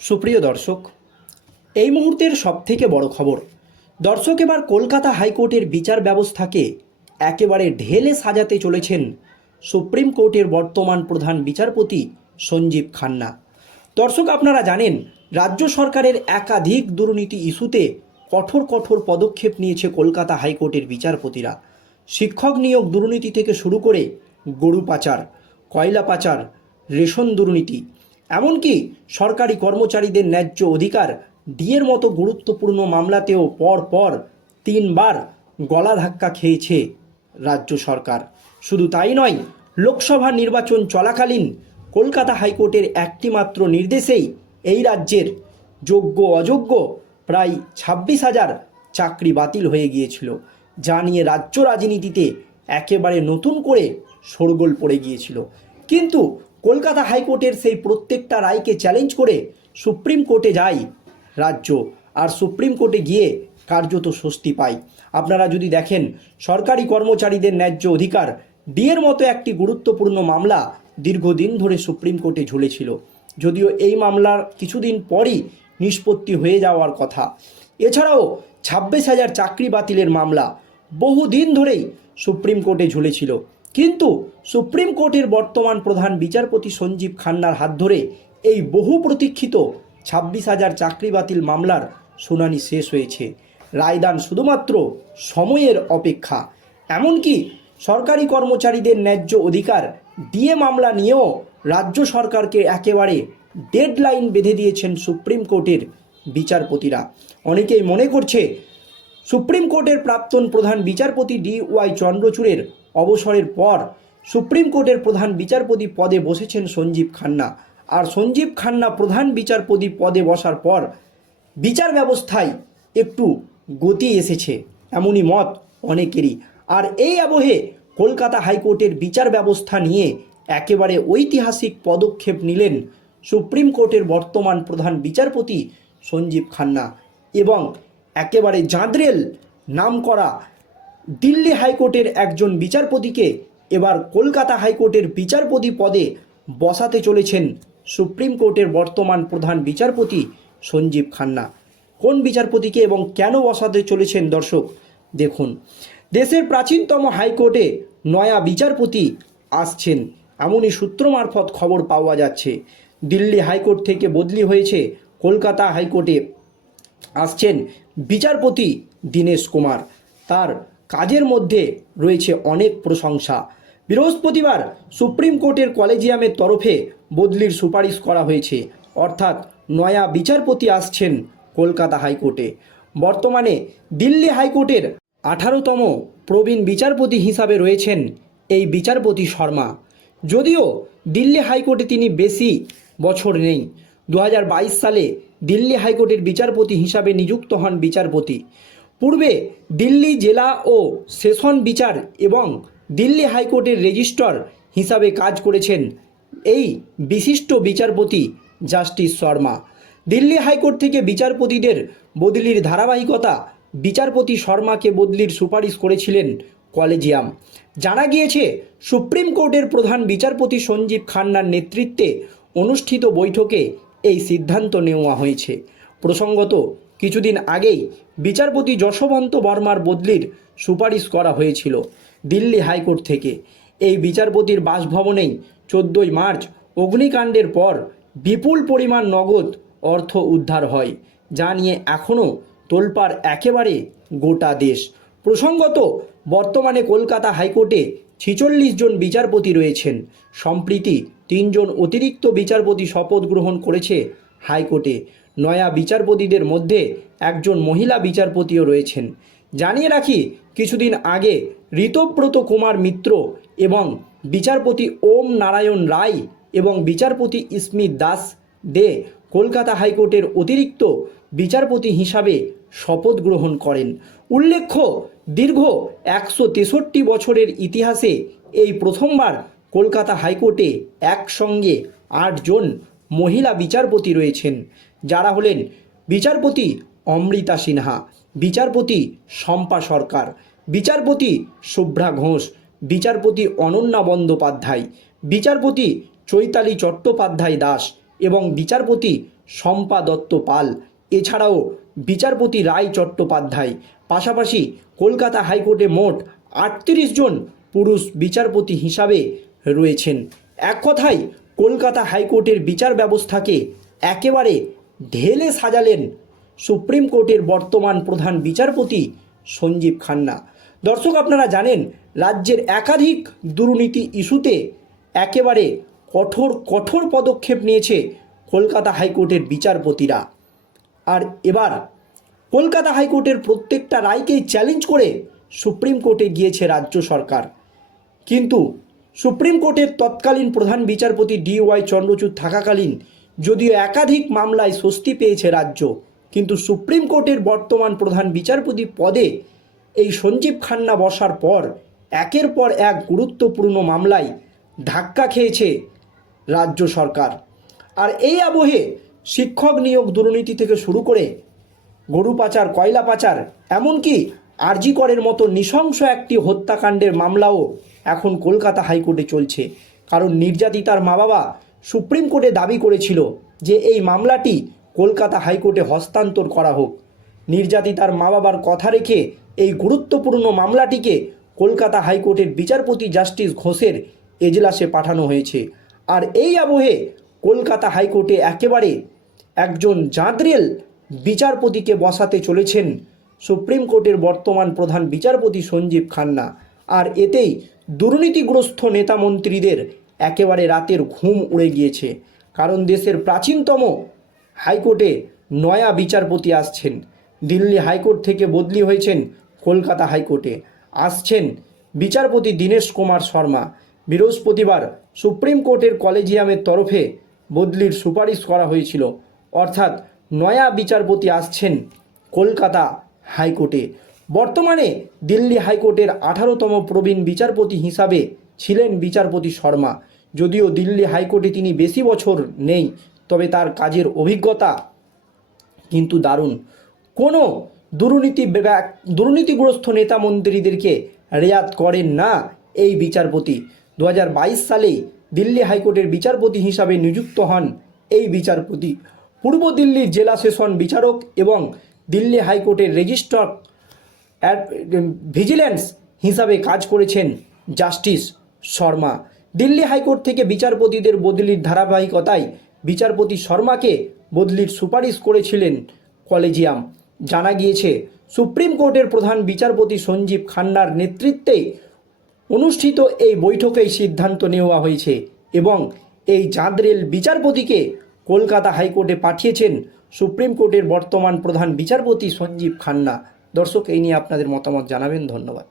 সুপ্রিয় দর্শক, এই মুহূর্তের সবথেকে বড় খবর, দর্শক এবার কলকাতা হাইকোর্টের বিচার ব্যবস্থাকে একেবারে ঢেলে সাজাতে চলেছেন সুপ্রিম কোর্টের বর্তমান প্রধান বিচারপতি সঞ্জীব খান্না। দর্শক, আপনারা জানেন, রাজ্য সরকারের একাধিক দুর্নীতি ইস্যুতে কঠোর কঠোর পদক্ষেপ নিয়েছে কলকাতা হাইকোর্টের বিচারপতিরা। শিক্ষক নিয়োগ দুর্নীতি থেকে শুরু করে গরু পাচার, কয়লা পাচার, রেশন দুর্নীতি এমনকি সরকারি কর্মচারীদের ন্যায্য অধিকার ডিএর মতো গুরুত্বপূর্ণ মামলাতেও পর পর তিনবার গলা ধাক্কা খেয়েছে রাজ্য সরকার। শুধু তাই নয়, লোকসভা নির্বাচন চলাকালীন কলকাতা হাইকোর্টের একটি মাত্র নির্দেশেই এই রাজ্যের যোগ্য অযোগ্য প্রায় ছাব্বিশ হাজার চাকরি বাতিল হয়ে গিয়েছিল, যা নিয়ে রাজ্য রাজনীতিতে একেবারে নতুন করে শোরগোল পড়ে গিয়েছিল। কিন্তু কলকাতা হাইকোর্টের সেই প্রত্যেকটা রায়কে চ্যালেঞ্জ করে সুপ্রিম কোর্টে যায় রাজ্য আর সুপ্রিম কোর্টে গিয়ে কার্যত স্বস্তি পায় আপনারা যদি দেখেন, সরকারি কর্মচারীদের ন্যায্য অধিকার ডিএর মতো একটি গুরুত্বপূর্ণ মামলা দীর্ঘদিন ধরে সুপ্রিম কোর্টে ঝুলেছিল। যদিও এই মামলার কিছুদিন পরই নিষ্পত্তি হয়ে যাওয়ার কথা। এছাড়াও ছাব্বিশ হাজার চাকরি বাতিলের মামলা বহুদিন ধরেই সুপ্রিম কোর্টে ঝুলেছিল। কিন্তু সুপ্রিম কোর্টের বর্তমান প্রধান বিচারপতি সঞ্জীব খান্নার হাত ধরে এই বহু প্রতীক্ষিত ছাব্বিশ হাজার চাকরি বাতিল মামলার শুনানি শেষ হয়েছে। রায়দান শুধুমাত্র সময়ের অপেক্ষা। এমনকি সরকারি কর্মচারীদের ন্যায্য অধিকার ডিএ মামলা নিয়েও রাজ্য সরকারকে একেবারে ডেডলাইন বেঁধে দিয়েছেন সুপ্রিম কোর্টের বিচারপতিরা। অনেকেই মনে করছে, সুপ্রিম কোর্টের প্রাক্তন প্রধান বিচারপতি ডি ওয়াই চন্দ্রচূড়ের অবসরের পর সুপ্রিম কোর্টের প্রধান বিচারপতি পদে বসেছেন সঞ্জীব খান্না। আর সঞ্জীব খান্না প্রধান বিচারপতি পদে বসার পর বিচার ব্যবস্থায় একটু গতি এসেছে, এমনই মত অনেকেরই। আর এই আবহে কলকাতা হাইকোর্টের বিচার ব্যবস্থা নিয়ে একেবারে ঐতিহাসিক পদক্ষেপ নিলেন সুপ্রিম কোর্টের বর্তমান প্রধান বিচারপতি সঞ্জীব খান্না। এবং একেবারে জাঁদরেল নাম করা দিল্লি হাইকোর্টের একজন বিচারপতিকে এবার কলকাতা হাইকোর্টের বিচারপতি পদে বসাতে চলেছেন সুপ্রিম কোর্টের বর্তমান প্রধান বিচারপতি সঞ্জীব খান্না। কোন বিচারপতিকে এবং কেন বসাতে চলেছেন দর্শক দেখুন। দেশের প্রাচীনতম হাইকোর্টে নয়া বিচারপতি আসছেন, এমনই সূত্র মারফত খবর পাওয়া যাচ্ছে। দিল্লি হাইকোর্ট থেকে বদলি হয়েছে কলকাতা হাইকোর্টে আসছেন বিচারপতি দীনেশ কুমার। তার কাজের মধ্যে রয়েছে অনেক প্রশংসা। বৃহস্পতিবার সুপ্রিম কোর্টের কলেজিয়ামের তরফে বদলির সুপারিশ করা হয়েছে। অর্থাৎ নয়া বিচারপতি আসছেন কলকাতা হাইকোর্টে। বর্তমানে দিল্লি হাইকোর্টের আঠারোতম প্রবীণ বিচারপতি হিসাবে রয়েছেন এই বিচারপতি শর্মা। যদিও দিল্লি হাইকোর্টে তিনি বেশি বছর নেই। দু হাজার বাইশ সালে দিল্লি হাইকোর্টের বিচারপতি হিসাবে নিযুক্ত হন বিচারপতি। পূর্বে দিল্লি জেলা ও সেশন বিচার এবং দিল্লি হাইকোর্টের রেজিস্ট্রার হিসাবে কাজ করেছেন এই বিশিষ্ট বিচারপতি জাস্টিস শর্মা। দিল্লি হাইকোর্ট থেকে বিচারপতিদের বদলির ধারাবাহিকতা বিচারপতি শর্মাকে বদলির সুপারিশ করেছিলেন কলেজিয়াম। জানা গিয়েছে, সুপ্রিম কোর্টের প্রধান বিচারপতি সঞ্জীব খান্নার নেতৃত্বে অনুষ্ঠিত বৈঠকে এই সিদ্ধান্ত নেওয়া হয়েছে। প্রসঙ্গত কিছুদিন আগেই বিচারপতি যশবন্ত বর্মার বদলির সুপারিশ করা হয়েছিল দিল্লি হাইকোর্ট থেকে। এই বিচারপতির বাসভবনেই চোদ্দোই মার্চ অগ্নিকাণ্ডের পর বিপুল পরিমাণ নগদ অর্থ উদ্ধার হয়, যা নিয়ে এখনও তোলপাড় একেবারে গোটা দেশ। প্রসঙ্গত, বর্তমানে কলকাতা হাইকোর্টে ছিচল্লিশ জন বিচারপতি রয়েছেন। সম্প্রীতি তিনজন অতিরিক্ত বিচারপতি শপথ গ্রহণ করেছে হাইকোর্টে। নয়া বিচারপতিদের মধ্যে একজন মহিলা বিচারপতিও রয়েছেন। জানিয়ে রাখি, কিছুদিন আগে ঋতব্রত কুমার মিত্র এবং বিচারপতি ওম নারায়ণ রায় এবং বিচারপতি স্মিত দাস দে কলকাতা হাইকোর্টের অতিরিক্ত বিচারপতি হিসাবে শপথ গ্রহণ করেন। উল্লেখ্য, দীর্ঘ একশো তেষট্টি বছরের ইতিহাসে এই প্রথমবার কলকাতা হাইকোর্টে একসঙ্গে আটজন মহিলা বিচারপতি রয়েছেন, যারা হলেন বিচারপতি অমৃতা সিনহা, বিচারপতি শম্পা সরকার, বিচারপতি শুভ্রা ঘোষ, বিচারপতি অনন্যা বন্দ্যোপাধ্যায়, বিচারপতি চৈতালি চট্টোপাধ্যায় দাস এবং বিচারপতি শম্পা দত্ত পাল। এছাড়াও বিচারপতি রায় চট্টোপাধ্যায়। পাশাপাশি কলকাতা হাইকোর্টে মোট আটত্রিশ জন পুরুষ বিচারপতি হিসাবে রয়েছেন। এক কথায় কলকাতা হাইকোর্টের বিচার ব্যবস্থাকে একেবারে ঢেলে সাজালেন সুপ্রিম কোর্টের বর্তমান প্রধান বিচারপতি সঞ্জীব খান্না। দর্শক, আপনারা জানেন, রাজ্যের একাধিক দুর্নীতি ইস্যুতে একেবারে কঠোর কঠোর পদক্ষেপ নিয়েছে কলকাতা হাইকোর্টের বিচারপতিরা। আর এবার কলকাতা হাইকোর্টের প্রত্যেকটা রায়কেই চ্যালেঞ্জ করে সুপ্রিম কোর্টে গিয়েছে রাজ্য সরকার। কিন্তু সুপ্রিম কোর্টের তৎকালীন প্রধান বিচারপতি ডি ওয়াই চন্দ্রচূড় থাকাকালীন যদিও একাধিক মামলায় স্বস্তি পেয়েছে রাজ্য, কিন্তু সুপ্রিম কোর্টের বর্তমান প্রধান বিচারপতি পদে এই সঞ্জীব খান্না বসার পর একের পর এক গুরুত্বপূর্ণ মামলায় ধাক্কা খেয়েছে রাজ্য সরকার। আর এই আবহে শিক্ষক নিয়োগ দুর্নীতি থেকে শুরু করে গরু পাচার, কয়লা পাচার, এমনকি আরজি করের মতো নৃশংস একটি হত্যাকাণ্ডের মামলাও এখন কলকাতা হাইকোর্টে চলছে। কারণ নির্যাতিতার মা বাবা সুপ্রিম কোর্টে দাবি করেছিল যে এই মামলাটি কলকাতা হাইকোর্টে হস্তান্তর করা হোক। নির্যাতিতার মা বাবার কথা রেখে এই গুরুত্বপূর্ণ মামলাটিকে কলকাতা হাইকোর্টের বিচারপতি জাস্টিস ঘোষের এজলাসে পাঠানো হয়েছে। আর এই আবহে কলকাতা হাইকোর্টে একেবারে একজন জাঁদরেল বিচারপতিকে বসাতে চলেছেন সুপ্রিম কোর্টের বর্তমান প্রধান বিচারপতি সঞ্জীব খান্না। আর এতেই দুর্নীতিগ্রস্ত নেতা মন্ত্রীদের একেবারে রাতের ঘুম উড়ে গিয়েছে। কারণ দেশের প্রাচীনতম হাইকোর্টে নয়া বিচারপতি আসছেন। দিল্লি হাইকোর্ট থেকে বদলি হয়েছেন কলকাতা হাইকোর্টে। আসছেন বিচারপতি দীনেশ কুমার শর্মা। বৃহস্পতিবার সুপ্রিম কোর্টের কলেজিয়ামের তরফে বদলির সুপারিশ করা হয়েছিল। অর্থাৎ নয়া বিচারপতি আসছেন কলকাতা হাইকোর্টে। বর্তমানে দিল্লি হাইকোর্টের আঠারোতম প্রবীণ বিচারপতি হিসাবে ছিলেন বিচারপতি শর্মা। যদিও দিল্লি হাইকোর্টে তিনি বেশি বছর নেই, তবে তার কাজের অভিজ্ঞতা কিন্তু দারুণ। কোনো দুর্নীতি দুর্নীতিগ্রস্ত নেতা মন্ত্রীদেরকে রেয়াত করেন না এই বিচারপতি। দু হাজার বাইশ সালে দিল্লি হাইকোর্টের বিচারপতি হিসাবে নিযুক্ত হন এই বিচারপতি। পূর্ব দিল্লির জেলা সেশন বিচারক এবং দিল্লি হাইকোর্টের রেজিস্ট্রার ভিজিল্যান্স হিসাবে কাজ করেছেন জাস্টিস শর্মা। দিল্লি হাইকোর্ট থেকে বিচারপতিদের বদলির ধারাবাহিকতায় বিচারপতি শর্মাকে বদলির সুপারিশ করেছিলেন কলেজিয়াম। জানা গিয়েছে, সুপ্রিম কোর্টের প্রধান বিচারপতি সঞ্জীব খান্নার নেতৃত্বে অনুষ্ঠিত এই বৈঠকেই সিদ্ধান্ত নেওয়া হয়েছে এবং এই চাঁদরেল বিচারপতিকে কলকাতা হাইকোর্টে পাঠিয়েছেন সুপ্রিম কোর্টের বর্তমান প্রধান বিচারপতি সঞ্জীব খান্না। দর্শক এই নিয়ে আপনাদের মতামত জানাবেন। ধন্যবাদ।